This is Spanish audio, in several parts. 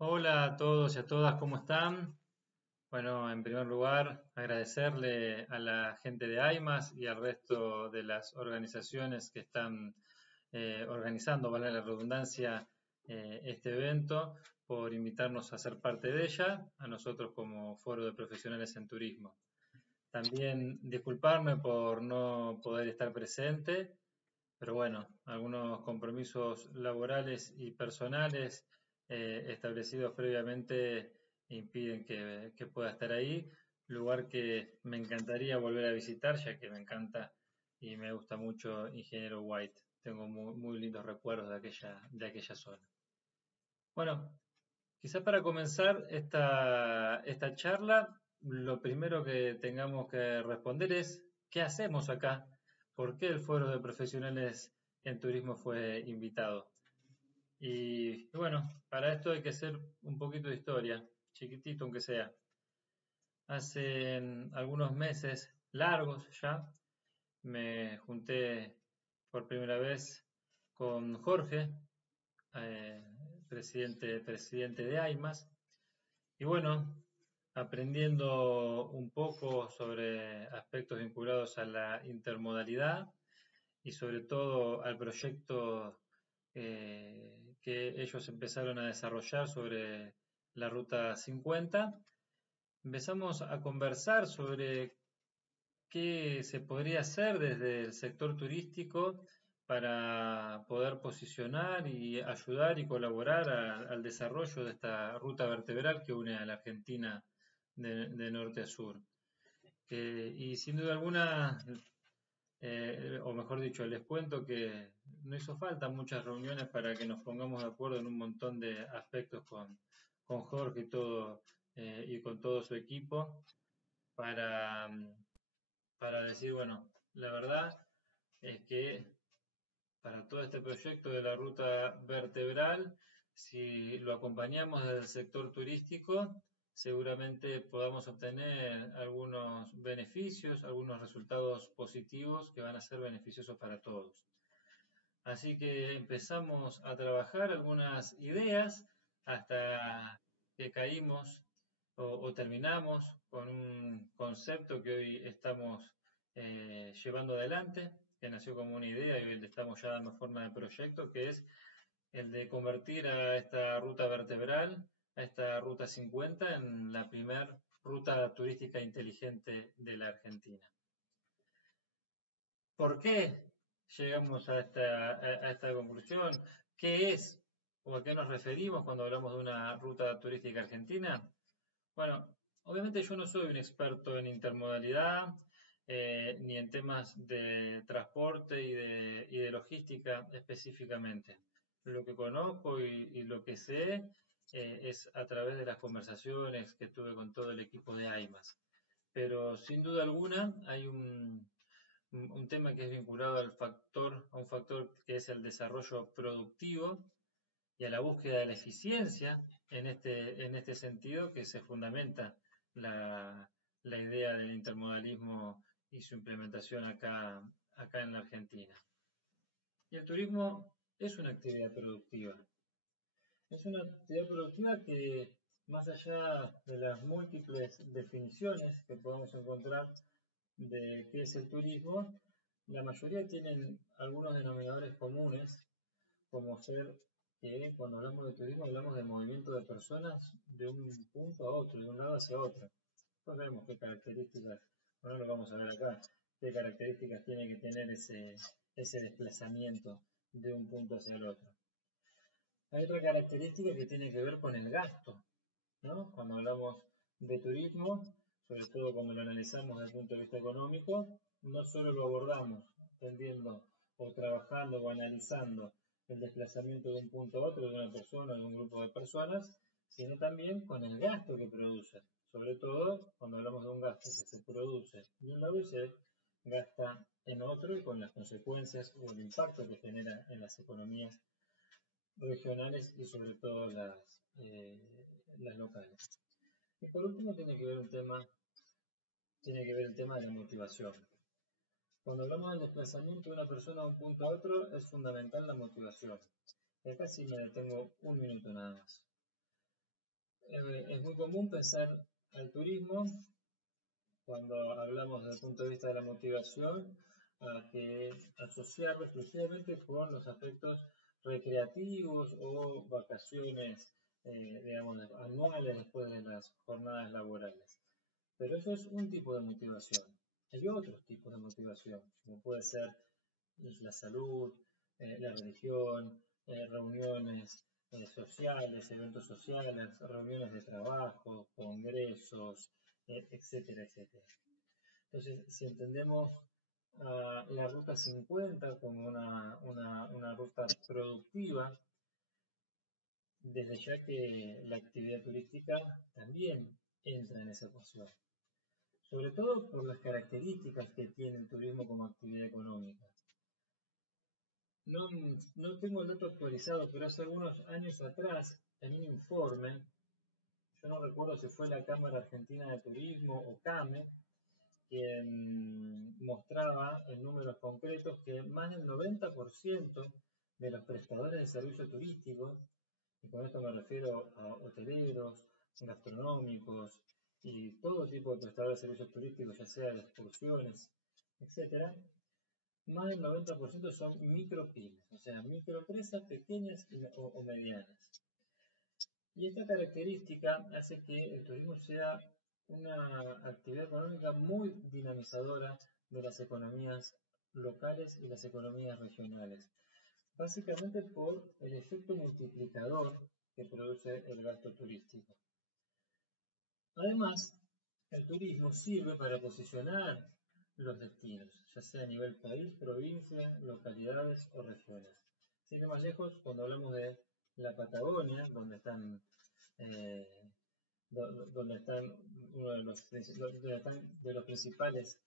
Hola a todos y a todas, ¿cómo están? Bueno, en primer lugar, agradecerle a la gente de AIMAS y al resto de las organizaciones que están organizando, vale la redundancia, este evento, por invitarnos a ser parte de ella, a nosotros como Foro de Profesionales en Turismo. También disculparme por no poder estar presente, pero bueno, algunos compromisos laborales y personales establecidos previamente impiden que pueda estar ahí, lugar que me encantaría volver a visitar, ya que me encanta y me gusta mucho Ingeniero White. Tengo muy lindos recuerdos de aquella zona. Bueno, quizás para comenzar esta charla, lo primero que tengamos que responder es, ¿qué hacemos acá? ¿Por qué el Foro de Profesionales en Turismo fue invitado? Y bueno, para esto hay que hacer un poquito de historia, chiquitito aunque sea. Hace algunos meses largos ya, me junté por primera vez con Jorge, eh, presidente de AIMAS, y bueno, aprendiendo un poco sobre aspectos vinculados a la intermodalidad y sobre todo al proyecto que ellos empezaron a desarrollar sobre la Ruta 50, empezamos a conversar sobre qué se podría hacer desde el sector turístico para poder posicionar y ayudar y colaborar al desarrollo de esta ruta vertebral que une a la Argentina de norte a sur. Y sin duda alguna, o mejor dicho, les cuento que no hizo falta muchas reuniones para que nos pongamos de acuerdo en un montón de aspectos con Jorge y con todo su equipo para, para decir, bueno, la verdad es que para todo este proyecto de la ruta vertebral, si lo acompañamos desde el sector turístico, seguramente podamos obtener algunos beneficios, algunos resultados positivos que van a ser beneficiosos para todos. Así que empezamos a trabajar algunas ideas hasta que caímos o terminamos con un concepto que hoy estamos llevando adelante, que nació como una idea y hoy le estamos ya dando forma de proyecto, que es el de convertir a esta ruta vertebral, a esta ruta 50, en la primer ruta turística inteligente de la Argentina. ¿Por qué llegamos a esta conclusión? ¿Qué es o a qué nos referimos cuando hablamos de una ruta turística argentina? Bueno, obviamente yo no soy un experto en intermodalidad ni en temas de transporte y de logística específicamente. Lo que conozco y lo que sé es a través de las conversaciones que tuve con todo el equipo de AIMAS. Pero sin duda alguna hay un tema que es vinculado a un factor que es el desarrollo productivo y a la búsqueda de la eficiencia en este sentido que se fundamenta la idea del intermodalismo y su implementación acá en la Argentina. Y el turismo es una actividad productiva. Es una actividad productiva que, más allá de las múltiples definiciones que podemos encontrar de qué es el turismo, la mayoría tienen algunos denominadores comunes, como ser que cuando hablamos de turismo hablamos de movimiento de personas de un punto a otro, de un lado hacia otro. Entonces vemos qué características, bueno, lo vamos a ver acá, qué características tiene que tener ese desplazamiento de un punto hacia el otro. Hay otra característica que tiene que ver con el gasto, ¿no? Cuando hablamos de turismo, sobre todo cuando lo analizamos desde el punto de vista económico, no solo lo abordamos entendiendo o trabajando o analizando el desplazamiento de un punto a otro de una persona o de un grupo de personas, sino también con el gasto que produce. Sobre todo cuando hablamos de un gasto que se produce de un lado y se gasta en otro y con las consecuencias o el impacto que genera en las economías regionales y sobre todo las locales. Y por último tiene que ver el tema de la motivación. Cuando hablamos del desplazamiento de una persona de un punto a otro, es fundamental la motivación. Y acá sí me detengo un minuto nada más. Es muy común pensar al turismo cuando hablamos desde el punto de vista de la motivación, a que asociarlo exclusivamente con los aspectos recreativos o vacaciones, digamos, anuales después de las jornadas laborales. Pero eso es un tipo de motivación. Hay otros tipos de motivación, como puede ser la salud, la religión, reuniones sociales, eventos sociales, reuniones de trabajo, congresos, etcétera, etcétera. Entonces, si entendemos la Ruta 50 como una ruta productiva, desde ya que la actividad turística también entra en esa ecuación, sobre todo por las características que tiene el turismo como actividad económica. No tengo el dato actualizado, pero hace algunos años atrás, en un informe, yo no recuerdo si fue la Cámara Argentina de Turismo o CAME, quien mostraba en números concretos que más del 90% de los prestadores de servicios turísticos, y con esto me refiero a hoteleros, gastronómicos y todo tipo de prestadores de servicios turísticos, ya sea de excursiones, etcétera, más del 90% son micropymes, o sea, microempresas pequeñas o medianas. Y esta característica hace que el turismo sea una actividad económica muy dinamizadora de las economías locales y las economías regionales, básicamente por el efecto multiplicador que produce el gasto turístico. Además, el turismo sirve para posicionar los destinos, ya sea a nivel país, provincia, localidades o regiones. Sin ir más lejos, cuando hablamos de la Patagonia, donde están uno de los principales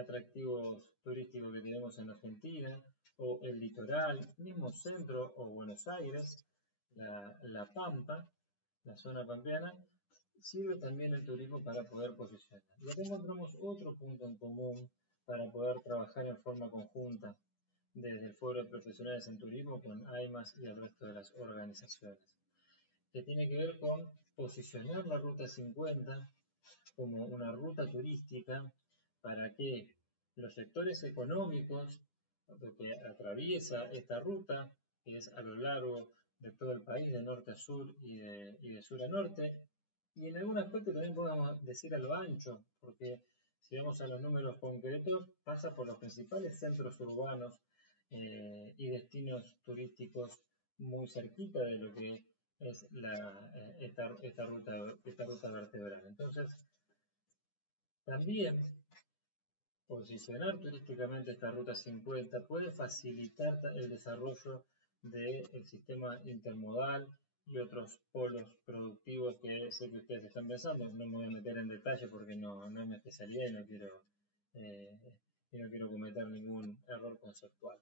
atractivos turísticos que tenemos en Argentina, o el litoral, mismo centro o Buenos Aires, la Pampa, la zona pampeana, sirve también el turismo para poder posicionar. Y acá encontramos otro punto en común para poder trabajar en forma conjunta desde el Foro de Profesionales en Turismo con AIMAS y el resto de las organizaciones, que tiene que ver con posicionar la Ruta 50 como una ruta turística para que los sectores económicos que atraviesa esta ruta, que es a lo largo de todo el país, de norte a sur y de sur a norte, y en algún aspecto también podemos decir a lo ancho, porque si vamos a los números concretos, pasa por los principales centros urbanos y destinos turísticos muy cerquita de lo que es esta ruta vertebral. Entonces, también posicionar turísticamente esta Ruta 50 puede facilitar el desarrollo del sistema intermodal y otros polos productivos que sé que ustedes están pensando. No me voy a meter en detalle porque no es mi especialidad eh, y no quiero cometer ningún error conceptual.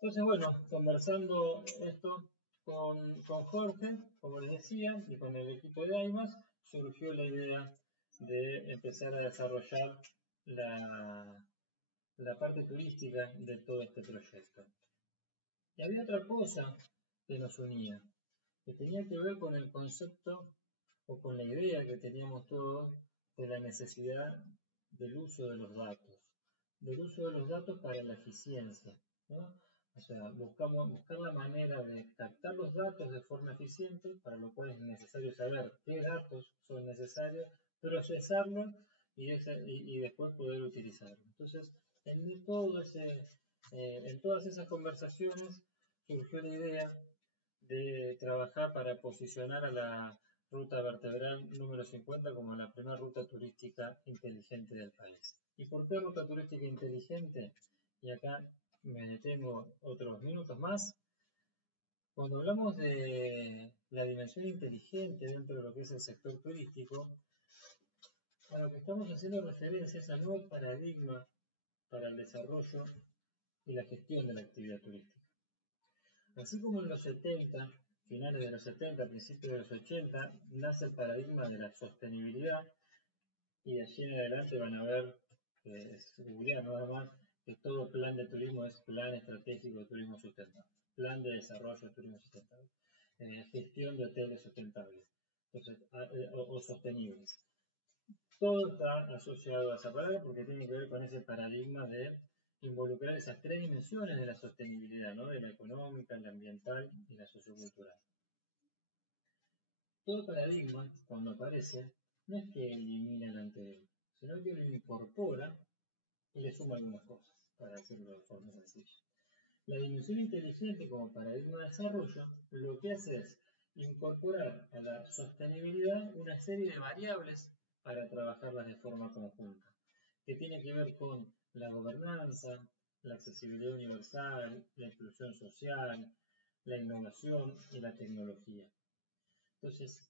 Entonces, bueno, conversando esto con Jorge, como les decía, y con el equipo de AIMAS, surgió la idea de empezar a desarrollar la parte turística de todo este proyecto. Y había otra cosa que nos unía, que tenía que ver con el concepto o con la idea que teníamos todos de la necesidad del uso de los datos para la eficiencia, ¿no? O sea, buscar la manera de captar los datos de forma eficiente, para lo cual es necesario saber qué datos son necesarios, procesarlos y después poder utilizarlos. Entonces, en todas esas conversaciones surgió la idea de trabajar para posicionar a la ruta vertebral número 50 como la primera ruta turística inteligente del país. ¿Y por qué ruta turística inteligente? Y acá me detengo otros minutos más. Cuando hablamos de la dimensión inteligente dentro de lo que es el sector turístico, a lo que estamos haciendo referencia es al nuevo paradigma para el desarrollo y la gestión de la actividad turística. Así como en los 70, finales de los 70, principios de los 80, nace el paradigma de la sostenibilidad, y de allí en adelante van a ver, googlear nada más, que todo plan de turismo es plan estratégico de turismo sustentable, plan de desarrollo de turismo sustentable. gestión de hoteles sustentables o sostenibles. Todo está asociado a esa palabra porque tiene que ver con ese paradigma de involucrar esas tres dimensiones de la sostenibilidad, ¿no? De la económica, la ambiental y la sociocultural. Todo paradigma, cuando aparece, no es que elimina el anterior, sino que lo incorpora y le suma algunas cosas, para decirlo de forma sencilla. La dimensión inteligente como paradigma de desarrollo lo que hace es incorporar a la sostenibilidad una serie de variables para trabajarlas de forma conjunta, que tiene que ver con la gobernanza, la accesibilidad universal, la inclusión social, la innovación y la tecnología. Entonces,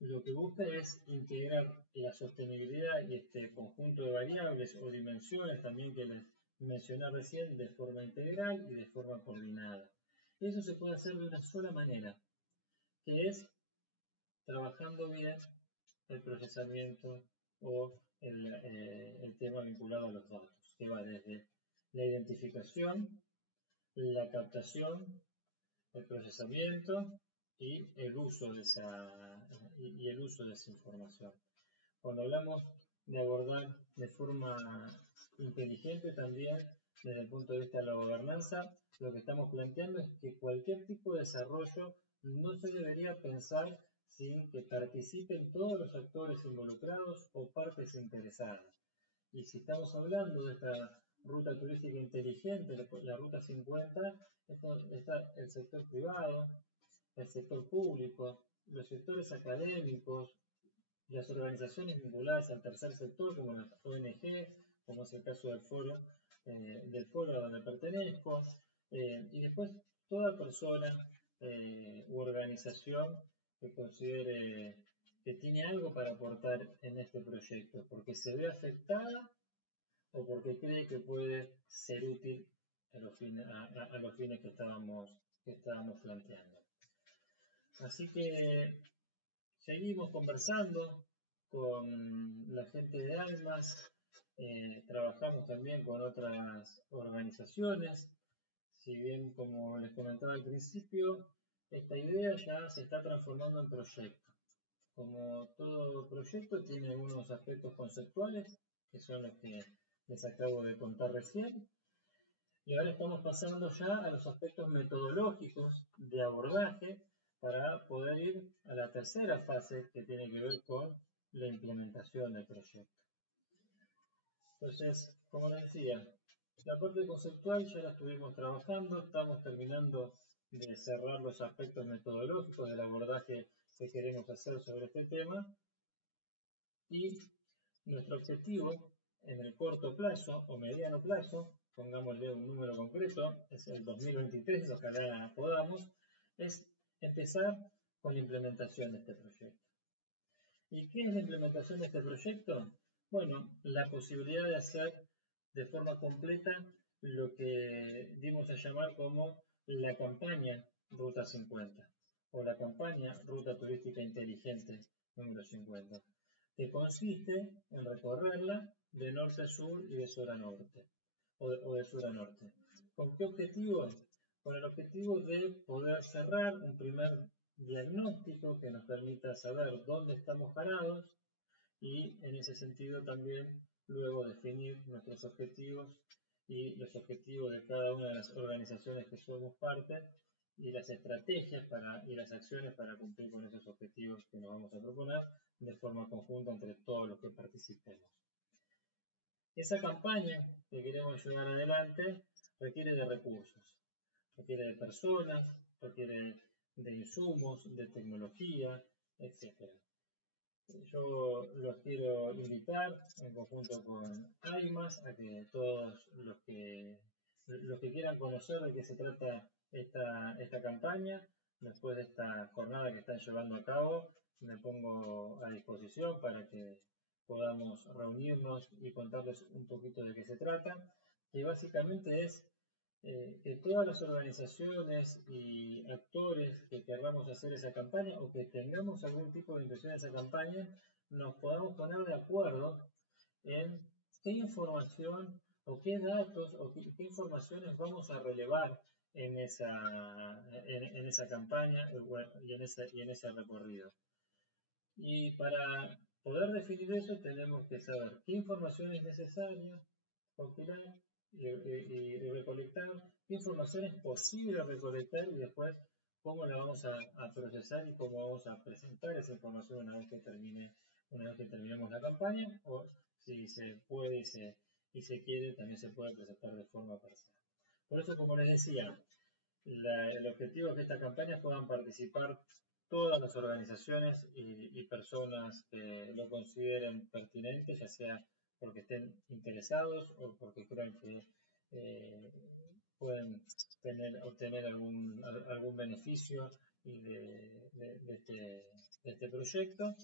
lo que busca es integrar la sostenibilidad y este conjunto de variables o dimensiones también que les mencioné recién de forma integral y de forma coordinada. Eso se puede hacer de una sola manera, que es trabajando bien el procesamiento o el tema vinculado a los datos, que va desde la identificación, la captación, el procesamiento y el uso de esa información. Cuando hablamos de abordar de forma inteligente también desde el punto de vista de la gobernanza, lo que estamos planteando es que cualquier tipo de desarrollo no se debería pensar sin que participen todos los actores involucrados o partes interesadas. Y si estamos hablando de esta ruta turística inteligente, la ruta 50, está el sector privado, el sector público, los sectores académicos, las organizaciones vinculadas al tercer sector, como las ONG, como es el caso del foro a donde pertenezco, y después toda persona u organización que considere que tiene algo para aportar en este proyecto, porque se ve afectada o porque cree que puede ser útil a los fines que estábamos planteando. Así que seguimos conversando con la gente de AIMAS, trabajamos también con otras organizaciones, si bien como les comentaba al principio, esta idea ya se está transformando en proyecto. Como todo proyecto tiene unos aspectos conceptuales, que son los que les acabo de contar recién, y ahora estamos pasando ya a los aspectos metodológicos de abordaje para poder ir a la tercera fase que tiene que ver con la implementación del proyecto. Entonces, como les decía, la parte conceptual ya la estuvimos trabajando, estamos terminando de cerrar los aspectos metodológicos del abordaje que queremos hacer sobre este tema y nuestro objetivo en el corto plazo o mediano plazo, pongámosle un número concreto, es el 2023, ojalá podamos, es empezar con la implementación de este proyecto. ¿Y qué es la implementación de este proyecto? Bueno, la posibilidad de hacer de forma completa lo que dimos a llamar como la campaña Ruta 50 o la campaña Ruta Turística Inteligente número 50, que consiste en recorrerla de norte a sur y de sur a norte, o de sur a norte. ¿Con qué objetivo? Con el objetivo de poder cerrar un primer diagnóstico que nos permita saber dónde estamos parados y en ese sentido también luego definir nuestros objetivos y los objetivos de cada una de las organizaciones que somos parte y las estrategias y las acciones para cumplir con esos objetivos que nos vamos a proponer de forma conjunta entre todos los que participemos. Esa campaña que queremos llevar adelante requiere de recursos, requiere de personas, requiere de insumos, de tecnología, etc. Yo los quiero invitar en conjunto con AIMAS a que todos los que quieran conocer de qué se trata esta campaña, después de esta jornada que están llevando a cabo, me pongo a disposición para que podamos reunirnos y contarles un poquito de qué se trata, que básicamente es que todas las organizaciones y actores que queramos hacer esa campaña o que tengamos algún tipo de intención de esa campaña, nos podamos poner de acuerdo en qué información o qué datos o qué informaciones vamos a relevar en esa campaña y en ese recorrido. Y para poder definir eso tenemos que saber qué información es necesaria compilar y recolectar, qué información es posible recolectar y después cómo la vamos a procesar y cómo vamos a presentar esa información una vez que terminemos la campaña, o si se puede y se quiere, también se puede presentar de forma parcial. Por eso, como les decía, el objetivo es que esta campaña puedan participar todas las organizaciones y personas que lo consideren pertinente, ya sea porque estén interesados o porque crean que pueden obtener algún beneficio de este proyecto,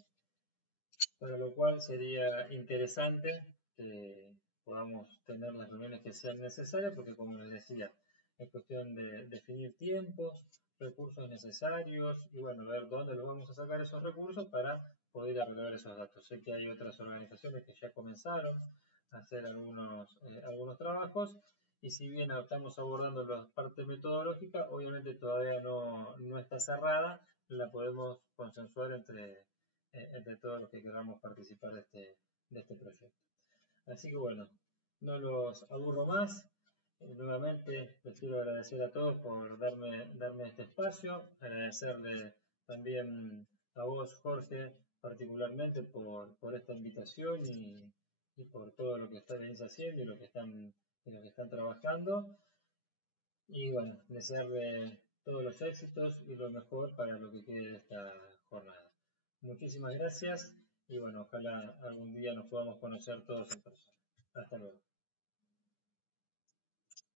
para lo cual sería interesante que podamos tener las reuniones que sean necesarias, porque como les decía, es cuestión de definir tiempos, recursos necesarios y bueno, ver dónde los vamos a sacar esos recursos para poder arreglar esos datos. Sé que hay otras organizaciones que ya comenzaron a hacer algunos trabajos y si bien estamos abordando la parte metodológica, obviamente todavía no está cerrada, la podemos consensuar entre todos los que queramos participar de este proyecto. Así que bueno, no los aburro más. Nuevamente les quiero agradecer a todos por darme este espacio, agradecerle también a vos, Jorge, particularmente por esta invitación y por todo lo que venís haciendo y lo que están trabajando. Y bueno, desearle todos los éxitos y lo mejor para lo que quede de esta jornada. Muchísimas gracias y bueno, ojalá algún día nos podamos conocer todos en persona. Hasta luego.